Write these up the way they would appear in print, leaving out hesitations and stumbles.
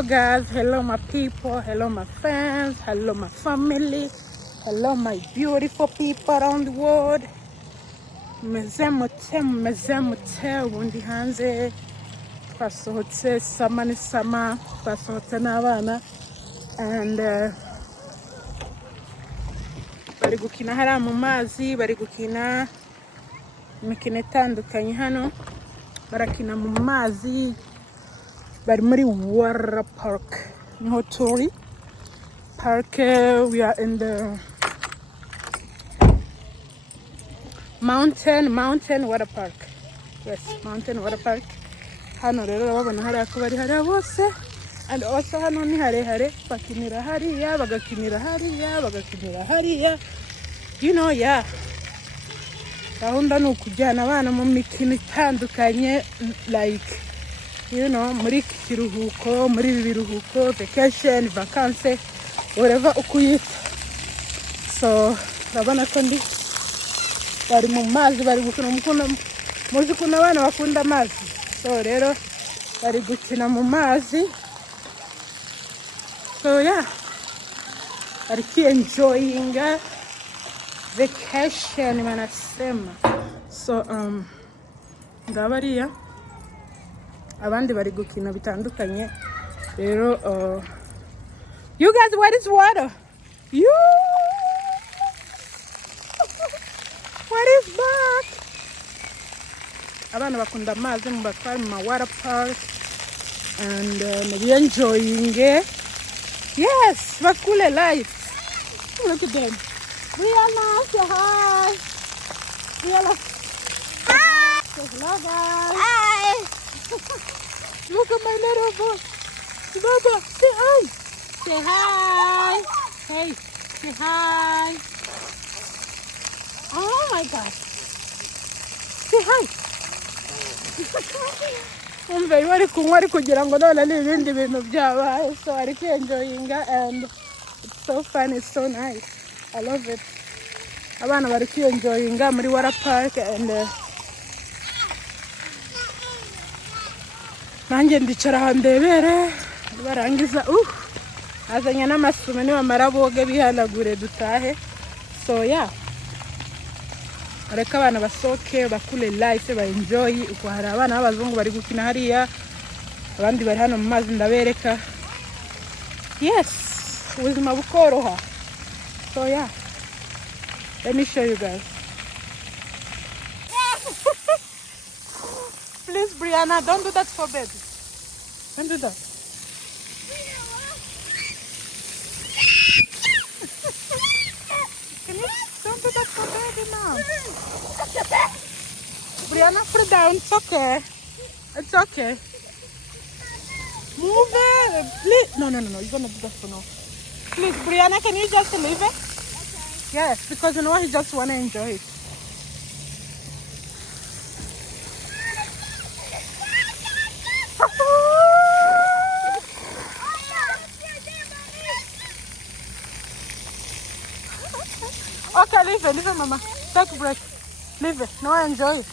Hello guys, hello my people, hello my fans, hello my family, hello my beautiful people around the world. Meze mute ubundi hanze twasohotse sama ni sama, twasohotse n'abana and bari gukina hariya mu mazi, bari gukina imikino itandukanye hano, barakina mu mazi, bari muri water park niho turi park. We are in the mountain water park. Yes, mountain water park. Hano rero urabona hariya ko bari hariya bose, and also hano ni harehare, bakinira hariya bagakinira hariya bagakinira hariya, you know. Yeah, gahunda ni ukujyana abana mu mikino itandukanye, like you know, muri kiruhuko, muri biruhuko, vacation, vacances, whatever ukuyita. So urabona ko ndi bari mu mazi, bari gukina umukino, muzi kuna abana bakunda amazi. So rero bari gukina mu mazi. So yeah, bari enjoying vacation manasema. So ngabariya abandi bari gukina bitandukanye rero. You guys, what is water? You what is back? Abana bakunda amazi, mu batwara mu water park and maybe enjoying it. Yes, bakule life. Look at them. Rihanna, say hi. Rihanna. Hi. Say hello, guys. Hi. Look at my little boy. Baba, say hi. Say hi. Hey, say hi. Oh my God. Say hi. Umve bari kunywa ari kugira ngo none n'ibindi bintu byabaye. So ari enjoying and it's so fun, it's so nice. I love it. Abana bari enjoying muri water park and nanjye ndicara handebere barangiza azanya n'amasume ni bamara boge bihanagure dutahe. So yeah, areka abana basoke bakule life ba enjoy. Uko hari abana b'abazungu bari gukina hariya, abandi bari hano mu mazi ndabereka. Yes, ubuzima bukoroha. So yeah, let me show you guys. Please, Brianna, don't do that for baby. Don't do that. Can you don't do that for baby now? Brianna, put it down. It's okay. It's okay. Move it. Please. No. You're gonna do that for now. Please, Brianna, can you just leave it? Okay. Yes, because you know he just wanna enjoy it. Okay, leave it, mama. Take a break. Leave it. No, enjoy it.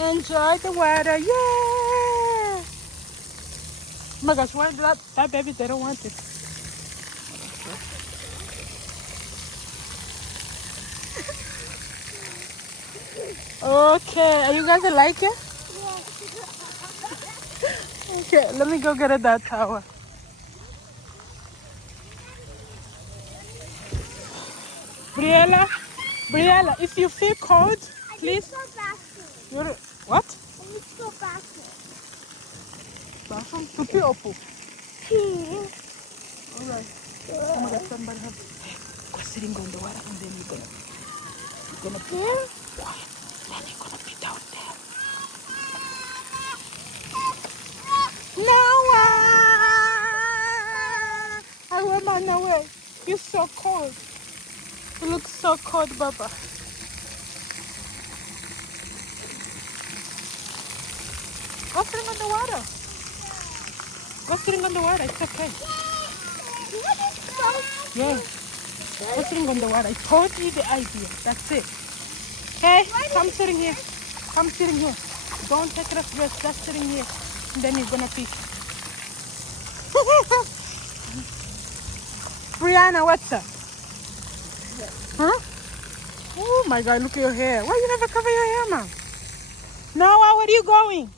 Enjoy the water. Yeah. Oh my gosh, why that baby, they don't want it. Okay, you guys like it? Okay, let me go get that towel. Briella, if you feel cold, please. You're, what? I need to go bathroom. Bathroom? To pee or poo? Pee. Alright. Oh my God, somebody have. Go sitting on the water and then you're gonna pee. Quiet. Then you're gonna pee down there. Noah! I went on away. You're so cold. You look so cold, Baba. Go sitting on the water. Go sitting on the water. It's okay. Yeah. Go sitting on the water. I told you the idea. That's it. Hey, come sitting here. Come sitting here. Don't take a rest. Just sitting here. And then you're gonna pee. Brianna, what's up? Huh? Oh my God, look at your hair. Why you never cover your hair, Mom? Noah, where are you going?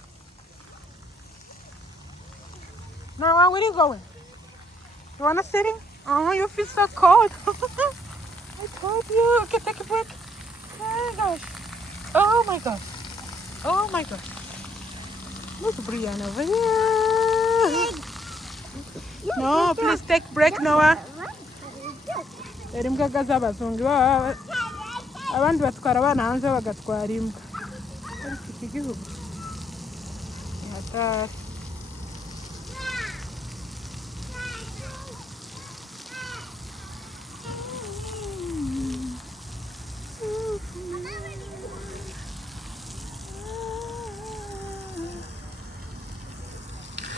Noah, where are you going? You wanna sit in? Oh, you feel so cold. I told you. Okay, take a break. Oh my gosh. Oh my gosh. Oh my gosh. Look, Brianna over here. No, please take break, Noah. Rero imbwa z'abazungu abandi batwara abana hanze bagatwara imbwa. Ariko iki gihugu ni hatari.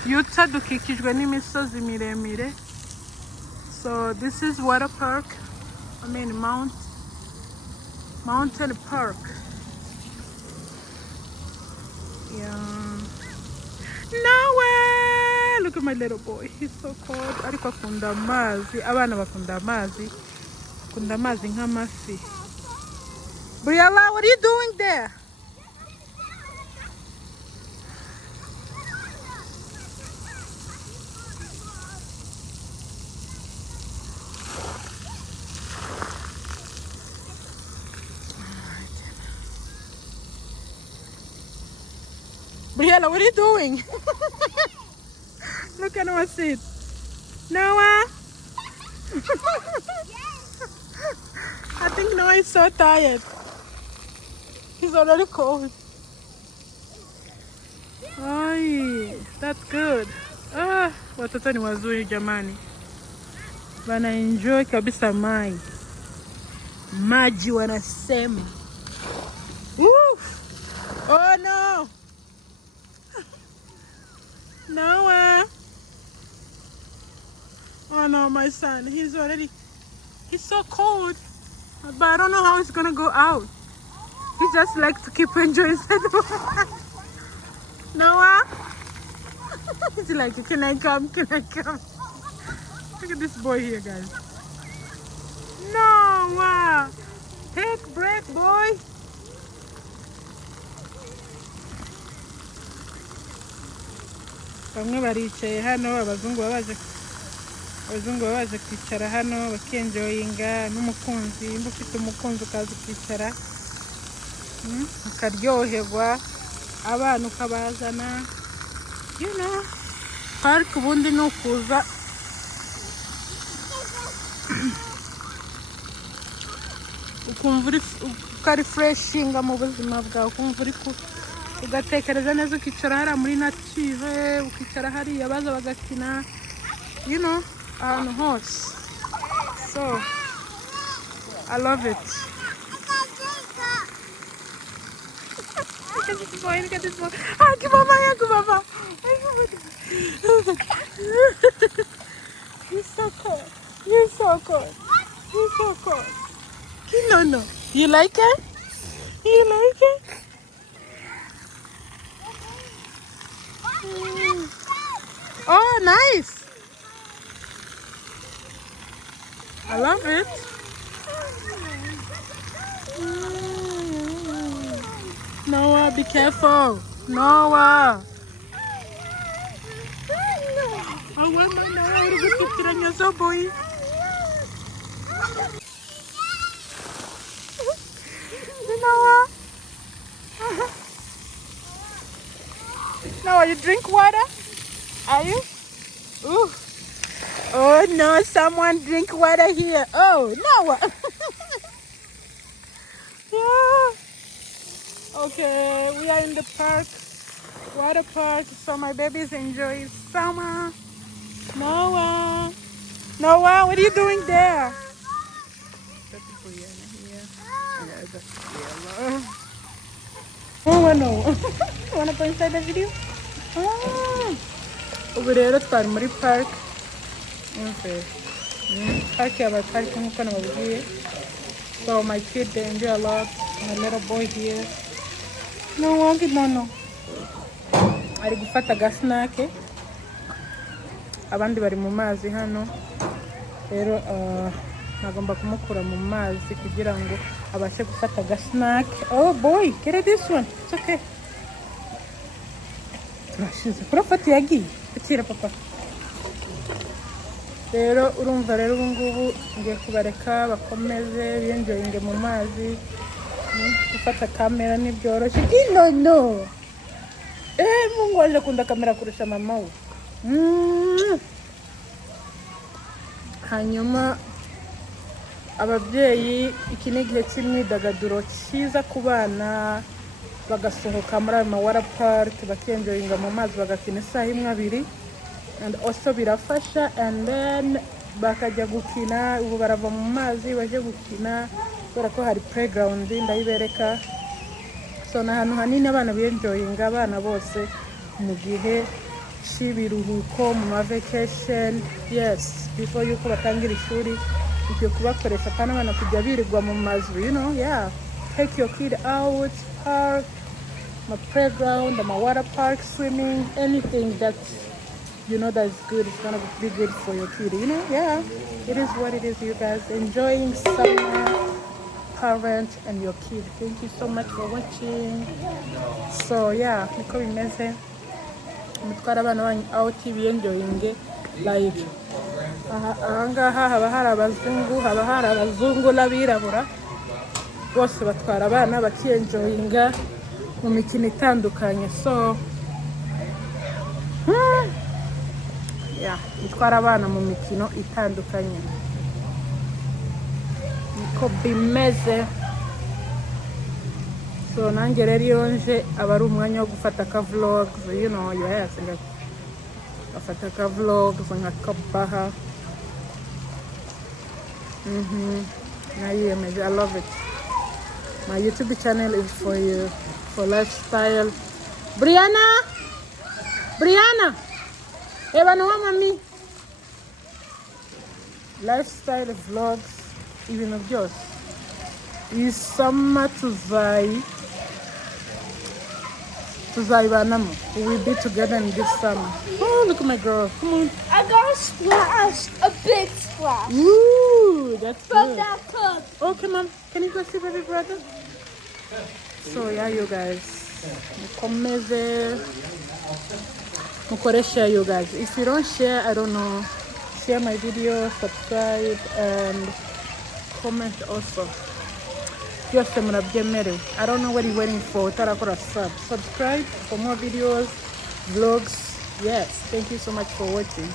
Utah dukikijwe n'imisozi miremire. So this is water park. I mean mountain park. Yeah. Noah! Look at my little boy. He's so cold. Ariko akunda amazi. Abana bakunda amazi. Akunda amazi nk'amafi. Briella, what are you doing there? Briella, what are you doing? Look at Noah's seat. Noah? I think Noah is so tired. He's already cold. Ay, that's good. Watoto ni wazuri jamani. Wana enjoy kabisa maji. Maji wanasema. Oh no. Noah. Oh no, my son. He's so cold. But I don't know how he's gonna go out. He just likes to keep enjoying it. Noah? He's like, can I come? Can I come? Look at this boy here, guys. Noah! Take break, boy. Bamwe baricaye hano, abazungu babaje kwicara hano bakenjoyinga n'umukunzi. Imba ufite umukunzi ukaza ukicara ukaryoherwa, abana ukabazana. You know, park ubundi ni ukuza ukumva ukari freshinga mu buzima bwawe, ukumva uri ugatekereza neza, ukicara hariya muri nature, ukicara hariya baza bagakina, you know, ahantu hose. So I love it. Look at this boy, look at this boy. Give mama. He's so cold. You're so cold. You're so cold. No. You like it? You like it? Oh, nice. I love it. Noah, be careful. Noah. I want my Noah to get to the so boy. Noah. Noah, you drink water? Are you? Ooh. Oh no, someone drink water here. Oh, Noah. Yeah. Okay, we are in the park, water park, so my babies enjoy summer. Noah, what are you doing there? That's Brianna here. Yeah, that's Brianna. Oh no. You wanna go inside the video? Over there, let's start muri park. Okay. Park here, park here. So my kid, they enjoy a lot. My little boy here. No. Ari gufata ga snack. abandi bari mu mazi hano rero nagomba kumukura mu mazi kugira ngo abashe gufata snack. Oh boy, get this one, it's okay. Turashize kurafata yagiye akira papa. Rero urumva rero ubu ngubu ngiye kubareka bakomeze biyenjoyinge mu mazi. Gufata kamera ntibyoroshye. No. Mungu waje kunda kamera kurusha mama we. Hanyuma ababyeyi iki ni igihe cy'imyidagaduro cyiza ku bana, bagasohoka muri ayo water park bakenjoyinga mu mazi bagakina isaha imwe abiri, and also birafasha, and then bakajya gukina. Ubu barava mu mazi baje gukina kubera ko hari playground ndayibereka. So ni ahantu hanini abana biyenjoyinga, abana bose mu gihe cy'ibiruhuko mu ma vacation. Yes, before yuko batangira ishuri ugiye kubakoresha kandi abana kujya birirwa mu mazu, you know. Yeah, take your kid out, park, my playground, my water park, swimming, anything that you know that's good. It's gonna be good for your kid, you know. Yeah, it is what it is, you guys. Enjoying summer, parent and your kid. Thank you so much for watching. So yeah, niko bimeze. Mutwara abana banyu out biyenjoyinge like ahangaha haba hari abazungu n'abirabura bose batwara abana bakiyenjoyinga mu mikino itandukanye. So yeah, mutwara abana mu mikino itandukanye niko bimeze. So nanjye rero iyo nje aba ari umwanya wo gufata ka vlogs, you know. Yes, ngafata ka vlogs nkakabaha. Nayiyemeje, I love it. My YouTube channel is for you, for lifestyle. Brianna, eba no mami. Lifestyle vlogs, ibintu byose. Isama tuzayibanamo. We will be together in this summer. Oh, look at my girl. Come on. I got splashed, a big splash. Ooh, that's From good. that cup. Oh, come on. Can you go see baby brother? So yeah, you guys. Share, you guys. If you don't share, I don't know. Share my video, subscribe, and comment also. Just I don't know what you're waiting for. Subscribe for more videos, vlogs. Yes, thank you so much for watching.